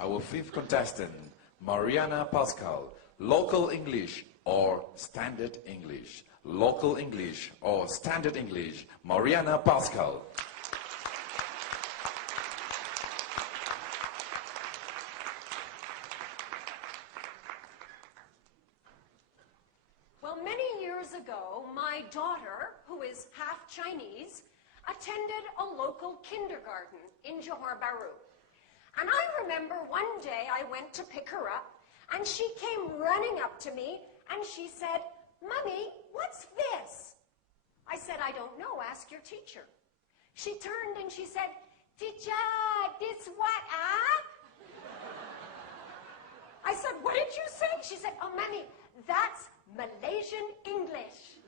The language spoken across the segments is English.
our fifth contestant, Mariana Pascal. Local English or Standard English? Local English or Standard English? Mariana Pascal. Well, many years ago, my daughter, who is half Chinese, attended a local kindergarten in Johor Bahru. And I remember one day I went to pick her up, and she came running up to me, and she said, "Mommy, what's this?" I said, "I don't know, ask your teacher." She turned and she said, "Teacher, this what, ah?" I said, "What did you say?" She said, "Oh, Mommy, that's Malaysian English."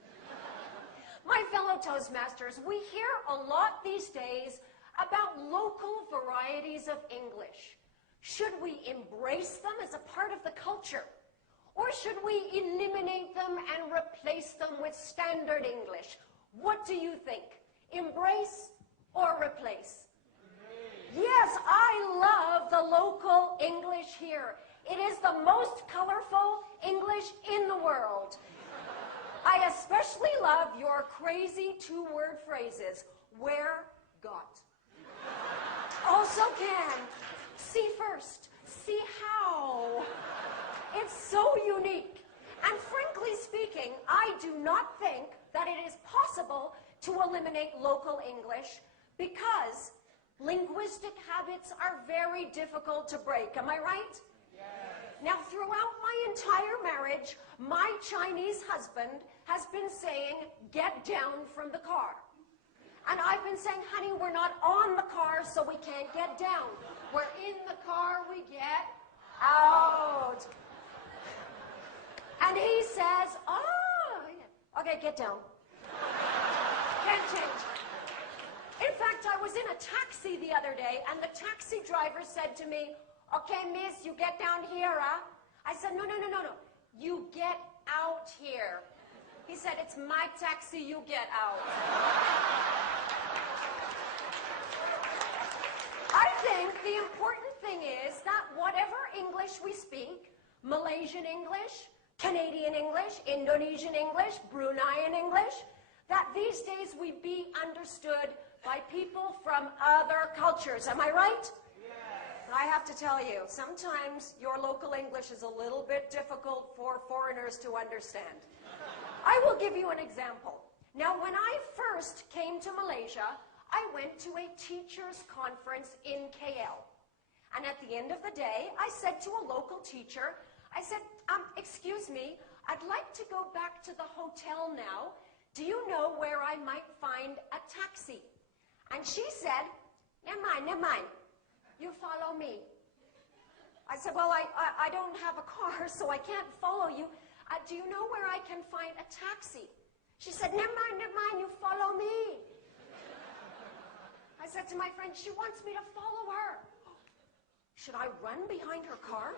My fellow Toastmasters, we hear a lot these days about local varieties of English. Should we embrace them as a part of the culture? Or should we eliminate them and replace them with standard English? What do you think? Embrace or replace? Yes, I love the local English here. It is the most colorful English in the world. I especially love your crazy two-word phrases. Where, got. Also can. See first. See how. It's so unique. And frankly speaking, I do not think that it is possible to eliminate local English because linguistic habits are very difficult to break. Am I right? Yes. Now, throughout my entire marriage, my Chinese husband has been saying, "Get down from the car." And I've been saying, "Honey, we're not on the car, so we can't get down. We're in the car, we get out." And he says, "Oh, okay, get down." Can't change. In fact, I was in a taxi the other day, and the taxi driver said to me, "Okay, miss, you get down here, huh?" I said, No. You get out here." He said, "It's my taxi, you get out." I think the important thing is that whatever English we speak, Malaysian English, Canadian English, Indonesian English, Bruneian English, that these days we be understood by people from other cultures. Am I right? Yes. I have to tell you, sometimes your local English is a little bit difficult for foreigners to understand. I will give you an example. Now, when I first came to Malaysia, I went to a teachers' conference in KL. And at the end of the day, I said to a local teacher, I said, "Excuse me, I'd like to go back to the hotel now. Do you know where I might find a taxi?" And she said, never mind. You follow me." I said, "Well, I don't have a car, so I can't follow you. Do you know where I can find a taxi?" She said, never mind, you follow me." I said to my friend, "She wants me to follow her. Should I run behind her car?"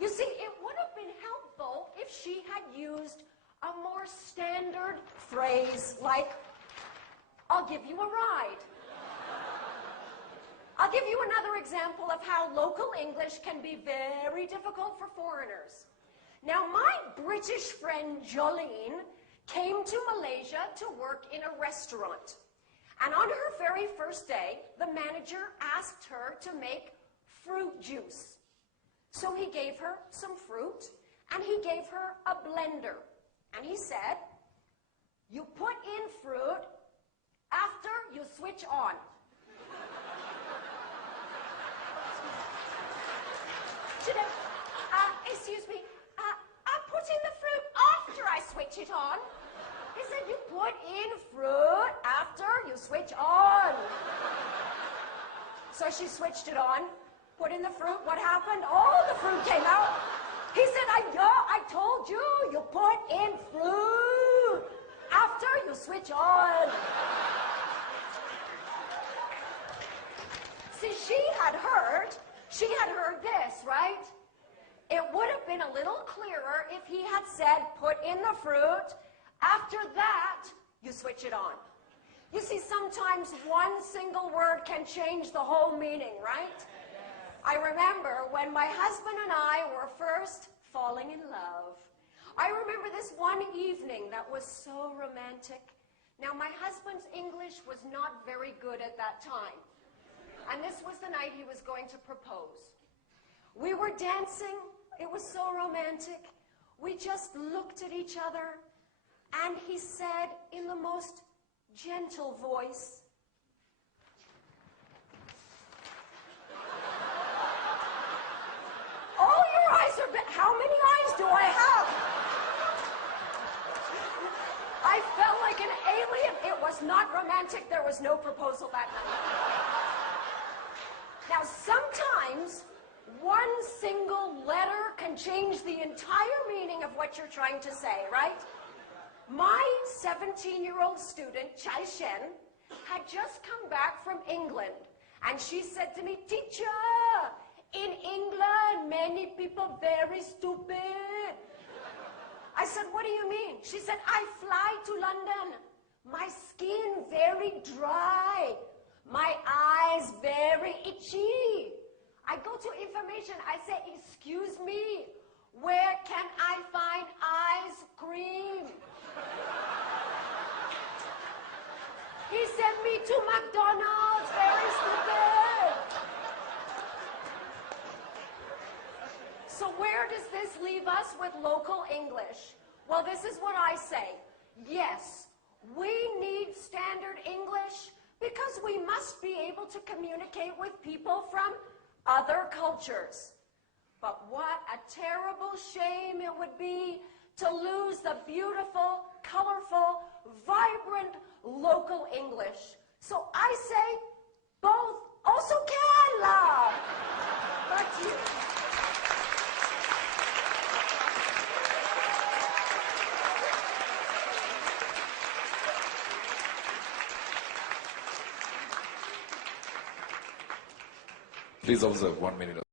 You see, it would have been helpful if she had used a more standard phrase like, "I'll give you a ride." I'll give you another example of how local English can be very difficult for foreigners. Now, my British friend Jolene came to Malaysia to work in a restaurant. And on her very first day, the manager asked her to make fruit juice. So he gave her some fruit, and he gave her a blender. And he said, "You put in fruit after you switch on." Excuse me, I put in the fruit after I switch it on. He said, "You put in fruit after you switch on." So she switched it on, put in the fruit. What happened? All the fruit came out. He said, I told you, you put in fruit after you switch on. See, she had heard this, right? It would have been a little clearer if he had said, "Put in the fruit. After that, you switch it on." You see, sometimes one single word can change the whole meaning, right? I remember when my husband and I were first falling in love. I remember this one evening that was so romantic. Now, my husband's English was not very good at that time. And this was the night he was going to propose. We were dancing. It was so romantic. We just looked at each other, and he said in the most gentle voice, "Oh, your eyes are big. How many eyes do I have?" I felt like an alien. It was not romantic. There was no proposal that night. Now, sometimes one single letter can change the entire meaning of what you're trying to say, right? My 17-year-old student, Chai Shen, had just come back from England, and she said to me, "Teacher, in England, many people very stupid." I said, "What do you mean?" She said, "I fly to London. My skin very dry. My eyes very itchy. I go to information. I say, 'Excuse me, where can I find ice cream?' He sent me to McDonald's. Very stupid." So where does this leave us with local English? Well, this is what I say. Yes, we need standard English because we must be able to communicate with people from other cultures. But what a terrible shame it would be to lose the beautiful, colorful, vibrant local English. So I say both also can, love. Back to you. Please observe 1 minute.